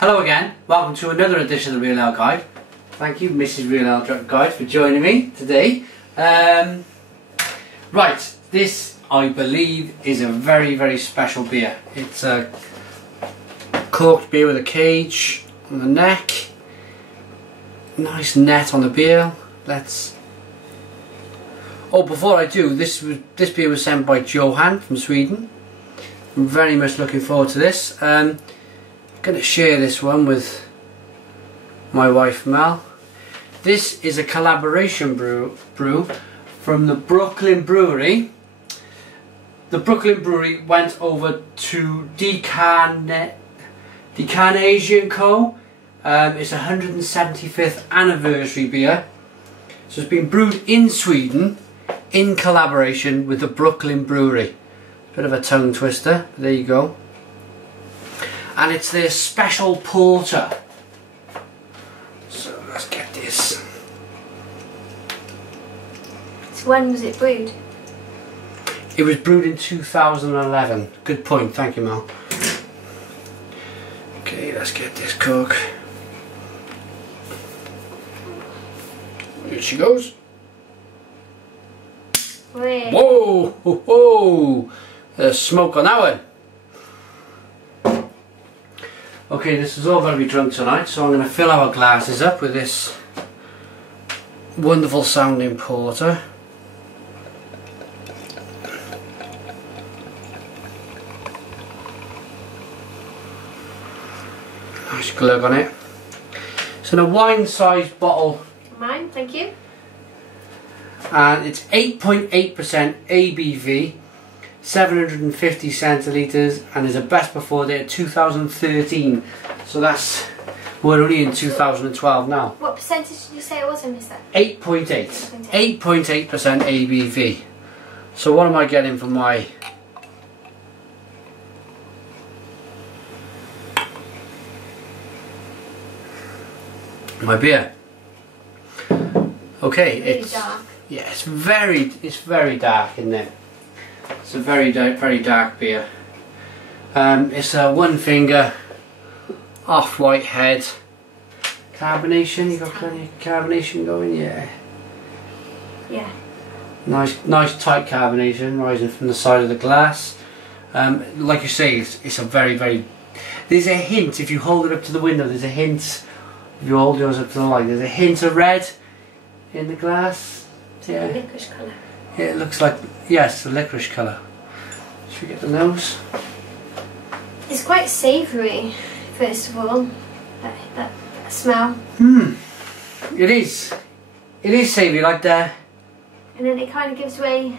Hello again, welcome to another edition of the Real Ale Guide. Thank you Mrs. Real Ale Guide for joining me today. Right, this I believe is a very special beer. It's a corked beer with a cage on the neck. Nice net on the beer. Before I do, this beer was sent by Johan from Sweden. I'm very much looking forward to this. I'm going to share this one with my wife Mel. This is a collaboration brew from the Brooklyn Brewery. The Brooklyn Brewery went over to D Carnegie Co. It's 175th anniversary beer. So it's been brewed in Sweden in collaboration with the Brooklyn Brewery. Bit of a tongue twister, but there you go. And it's their special porter. So let's get this. So when was it brewed? It was brewed in 2011. Good point, thank you Mel. Okay, let's get this cork. Here she goes. Wait. Whoa! Ho, ho. There's smoke on that one. Okay, this is all going to be drunk tonight, so I'm going to fill our glasses up with this wonderful sounding porter. Nice glug on it. It's in a wine-sized bottle. Mine, thank you. And it's 8.8% ABV, 750 centilitres, and is a best before date of 2013. So we're only in 2012 now. What percentage did you say it was? I missed that. 8.8. 8.8% ABV. So what am I getting for my beer? Okay, really it's dark. Yeah, it's very dark in there. It's a very dark beer. It's a one finger off-white head carbonation. You got plenty of carbonation going, yeah. Yeah. Nice tight carbonation rising from the side of the glass. Like you say, it's a very. There's a hint if you hold it up to the window. There's a hint. If you hold yours up to the light, there's a hint of red in the glass. Yeah. Licorice colour. Yeah, it looks like, yes, a licorice colour. Should we get the nose? It's quite savoury, first of all. That smell. It is. It is savoury, like that. And then it kind of gives way.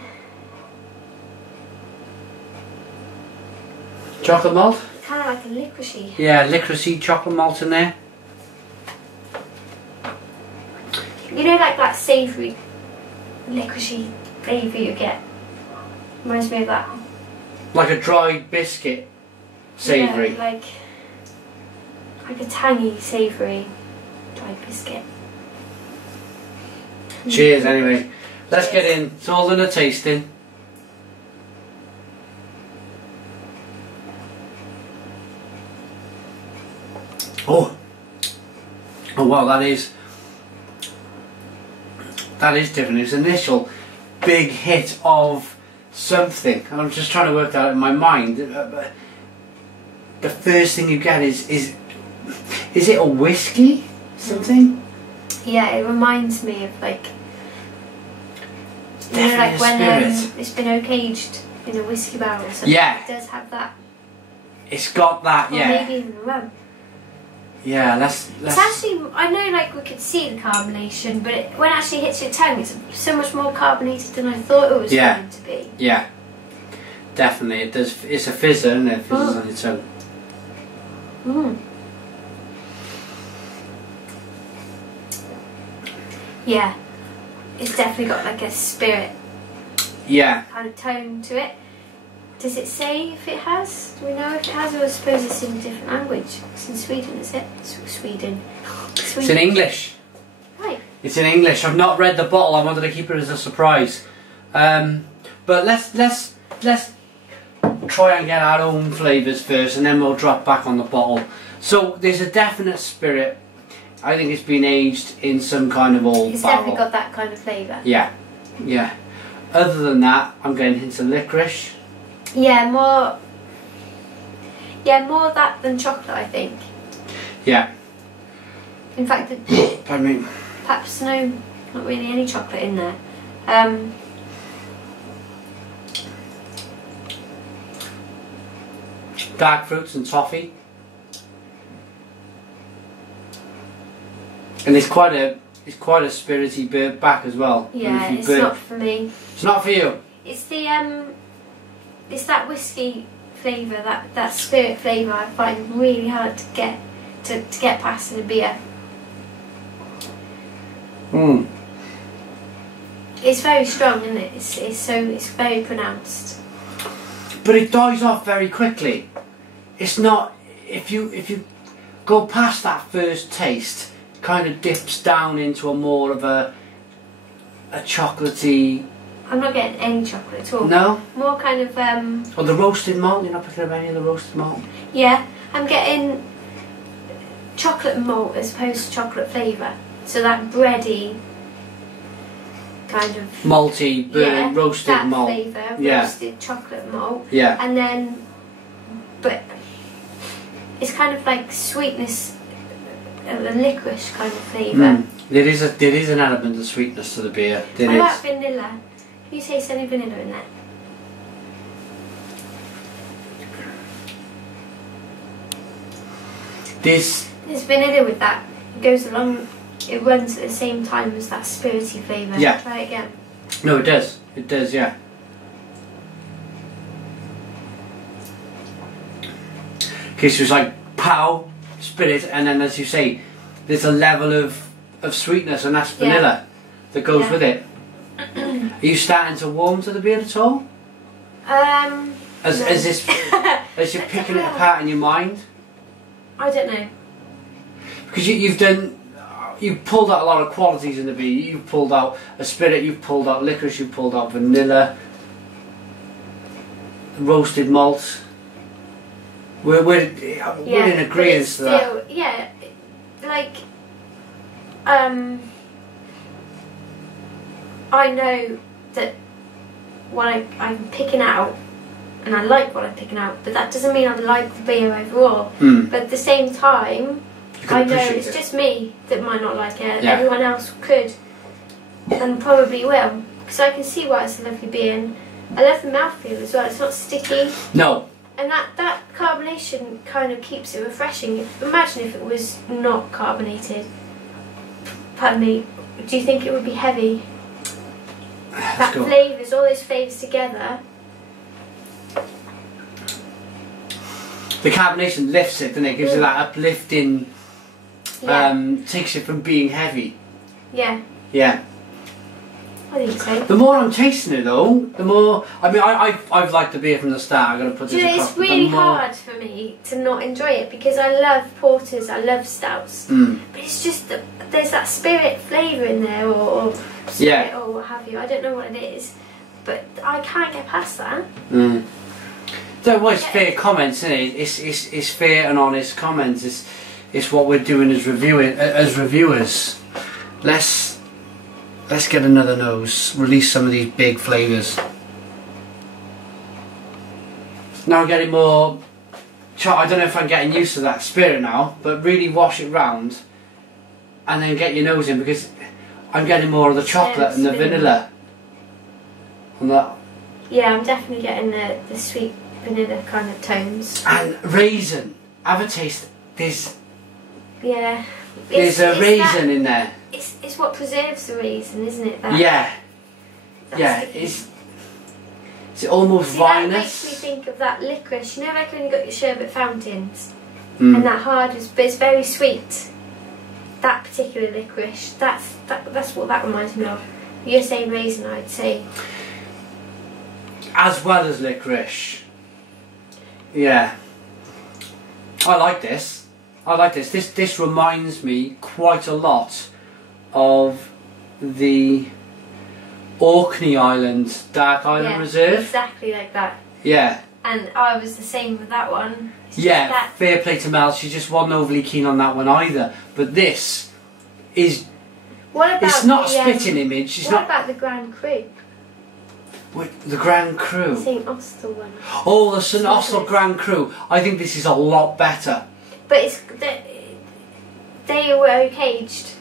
Chocolate malt? Kind of like a licoricey. Yeah, licoricey chocolate malt in there. You know, like that savoury, licoricey flavour you get. Reminds me of that. Like a dried biscuit savoury. Yeah, like a tangy, savoury dried biscuit. Cheers anyway. Let's get in. It's all in a tasting. Oh wow, that is different. It's an initial big hit of something, and I'm just trying to work that out in my mind. The first thing you get is it a whiskey? Something? Yeah, it reminds me of like, you know, like when it's been oak-aged in a whiskey barrel or something. Yeah. It does have that. It's got that, or yeah. Maybe even rum. Yeah, let's. It's actually, I know, like we could see the carbonation, but when it actually hits your tongue, it's so much more carbonated than I thought it was going to be. Yeah, definitely. It does. It's a fizzer, isn't it? It fizzes on your tongue. Yeah, it's definitely got like a spirit. Yeah. Kind of tone to it. Does it say if it has? Do we know if it has, or I suppose it's in a different language? It's in Sweden, is it? Sweden. It's in English. Right. It's in English. I've not read the bottle. I wanted to keep it as a surprise. But let's try and get our own flavours first, and then we'll drop back on the bottle. So there's a definite spirit. I think it's been aged in some kind of old It's barrel. definitely got that kind of flavour. Yeah, yeah. Other than that, I'm getting hints of licorice. Yeah, more that than chocolate, I think. Yeah. In fact, Pardon me. perhaps not really any chocolate in there. Dark fruits and toffee. And it's quite a spirity bit back as well. Yeah, it's not for me. It's not for you. It's the it's that whiskey flavour, that spirit flavour I find really hard to get past in a beer. Mm. It's very strong, isn't it? It's very pronounced. But it dies off very quickly. It's not, if you go past that first taste, it kind of dips down into a more of a chocolatey. I'm not getting any chocolate at all. No? More kind of Or the roasted malt, you're not picking up any of the roasted malt? yeah, I'm getting chocolate malt as opposed to chocolate flavour. So that bready kind of Malty, roasted that malt. flavour, Yeah. roasted chocolate malt. Yeah. And then, but it's kind of like sweetness, a licorice kind of flavour. There is an element of sweetness to the beer. There What is. about vanilla? Can you taste any vanilla in there? There's vanilla with that. It goes along. It runs at the same time as that spirity flavour. Yeah. Try it again. No, it does. It does, yeah. Okay, so it's like pow, spirit, and then as you say, there's a level of sweetness, and that's vanilla that goes with it. Are you starting to warm to the beer at all? As you're picking it apart in your mind? I don't know. Because you've pulled out a lot of qualities in the beer. You've pulled out a spirit, you've pulled out licorice, you've pulled out vanilla, roasted malt. We're in agreement to that. Yeah, like I know that what I'm picking out, and I like what I'm picking out, but that doesn't mean I like the beer overall. But at the same time, I know it's just me that might not like it. Yeah. Everyone else could and probably will, because I can see why it's a lovely beer, and I love the mouthfeel as well. It's not sticky. No. And that carbonation kind of keeps it refreshing. Imagine if it was not carbonated. Pardon me. Do you think it would be heavy? That flavours, all those flavours together. The carbonation lifts it, doesn't it? Gives it that uplifting. Takes it from being heavy. Yeah. Yeah. I think so. The more I'm tasting it though, the more. I mean, I've liked the beer from the start. I'm going to put this across. It's really hard for me to not enjoy it, because I love porters, I love stouts, but it's just that there's that spirit flavour in there, or spirit, or what have you. I don't know what it is, but I can't get past that. So it's fair comments, isn't it? It's fair and honest comments. It's what we're doing as reviewers. Let's get another nose, release some of these big flavours. Now I'm getting more, I don't know if I'm getting used to that spirit now, but really wash it round and then get your nose in, because I'm getting more of the chocolate and the vanilla. On that. Yeah, I'm definitely getting the sweet vanilla kind of tones. And raisin. Have a taste. There's There's a raisin in there. It's what preserves the raisin, isn't it? It's almost vinous. That makes me think of that licorice. You know, like when you got your sherbet fountains, and that hard but it's very sweet. That particular licorice, that's what that reminds me of. You're saying raisin, I'd say. As well as licorice. Yeah. I like this. This reminds me quite a lot of the Orkney Island Dark Island Reserve. Exactly like that. Yeah. And I was the same with that one. Yeah, fair play to Mel. She just wasn't overly keen on that one either. But this is... What about it's not a spitting image. It's what about the Grand Cru? The Grand Cru? St Austell one. Oh, the St Austell Grand Cru. I think this is a lot better. But it's... They were oak-aged.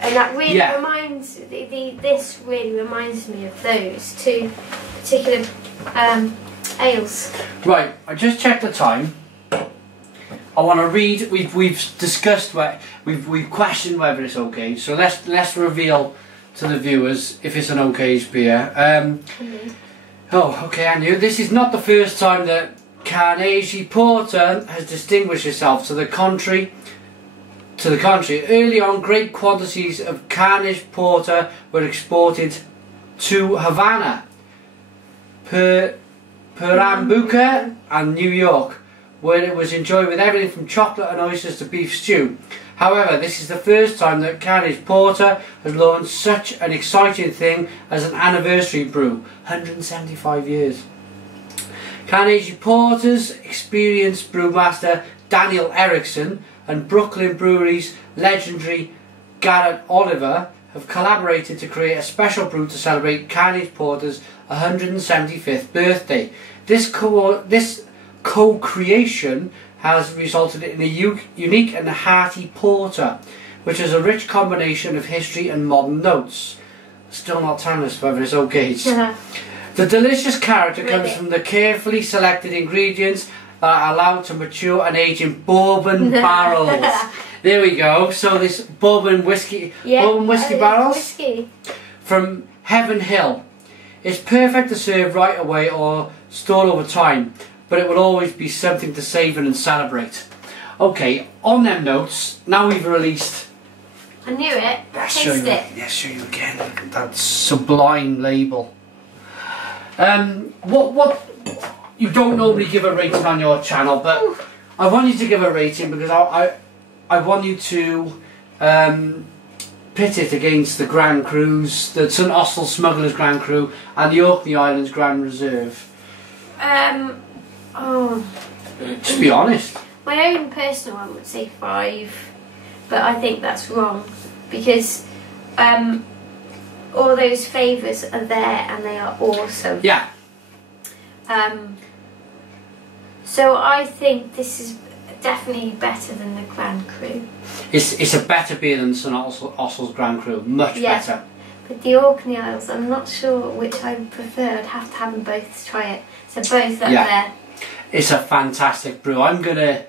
And that really reminds... This really reminds me of those two particular ales. Right, I just checked the time. I want to read. We've discussed we've questioned whether it's okay. So let's reveal to the viewers if it's an okay beer. Oh, okay. I knew this is not the first time that Carnegie Porter has distinguished itself. To the contrary, early on, great quantities of Carnegie Porter were exported to Havana, Pernambuco, and New York, where it was enjoyed with everything from chocolate and oysters to beef stew. However, this is the first time that Carnegie Porter has launched such an exciting thing as an anniversary brew. 175 years. Carnegie Porter's experienced brewmaster Daniel Erickson and Brooklyn Brewery's legendary Garrett Oliver have collaborated to create a special brew to celebrate Carnegie Porter's 175th birthday. This co-creation has resulted in a unique and hearty porter, which is a rich combination of history and modern notes. Still not telling us whether it's okay. The delicious character comes from the carefully selected ingredients that are allowed to mature and age in bourbon barrels. There we go. So this bourbon whiskey barrels whiskey from Heaven Hill. It's perfect to serve right away or store over time, but it will always be something to savour and celebrate. Okay, on them notes, now we've released... I knew it. Let's Taste show you, it. let's show you again. Look at that sublime label. What you don't normally give a rating on your channel, but I want you to give a rating because I want you to pit it against the Grand Crus, the St Austell Smugglers Grand Cru and the Orkney Islands Grand Reserve. Just be honest. My own personal one would say 5, but I think that's wrong because all those flavours are there and they are awesome. Yeah. So I think this is definitely better than the Grand Cru. It's a better beer than St Austell's Grand Cru, much better. But the Orkney Isles, I'm not sure which I prefer. I'd have to have them both to try it. So both up there. It's a fantastic brew. I'm gonna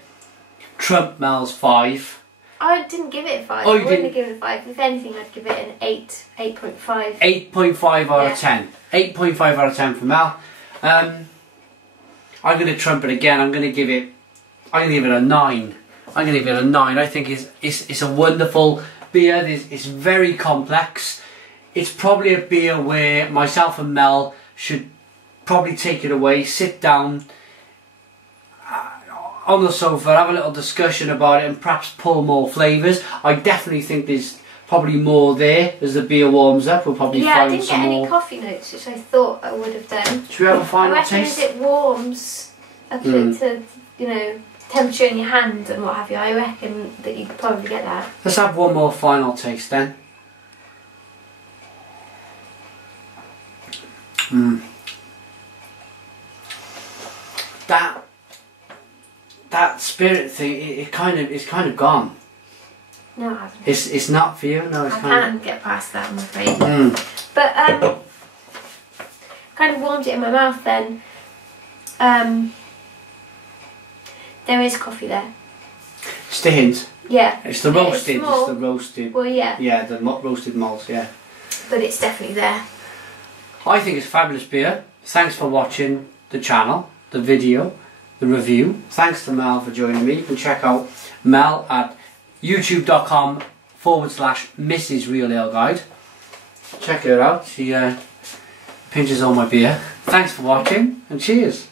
trump Mel's 5. I didn't give it a 5. Oh, I wouldn't have given it a 5. If anything, I'd give it an 8, 8.5. 8.5 out of 10. 8.5 out of 10 for Mel. I'm gonna trump it again. I'm gonna give it a 9. I'm gonna give it a 9. I think it's a wonderful beer. It's very complex. It's probably a beer where myself and Mel should probably take it away, sit down on the sofa, have a little discussion about it and perhaps pull more flavours. I definitely think there's probably more there as the beer warms up. We'll probably find some more. I didn't get any coffee notes, which I thought I would have done. Should we have a final taste? I reckon as it warms up to, you know, temperature in your hand and what have you, I reckon that you could probably get that. Let's have one more final taste then. That spirit thing, it's kind of gone. No, it hasn't. It's not for you. No, it's I can't get past that, I'm afraid. But kind of warmed it in my mouth then. There is coffee there. Just a hint. Yeah. It's the roasted. It's the roasted. Well, yeah. Yeah, the roasted malts. Yeah. But it's definitely there. I think it's fabulous beer. Thanks for watching the channel, the video, the review. Thanks to Mel for joining me. You can check out Mel at youtube.com/Mrs. Real Ale Guide. Check her out. She pinches all my beer. Thanks for watching and cheers.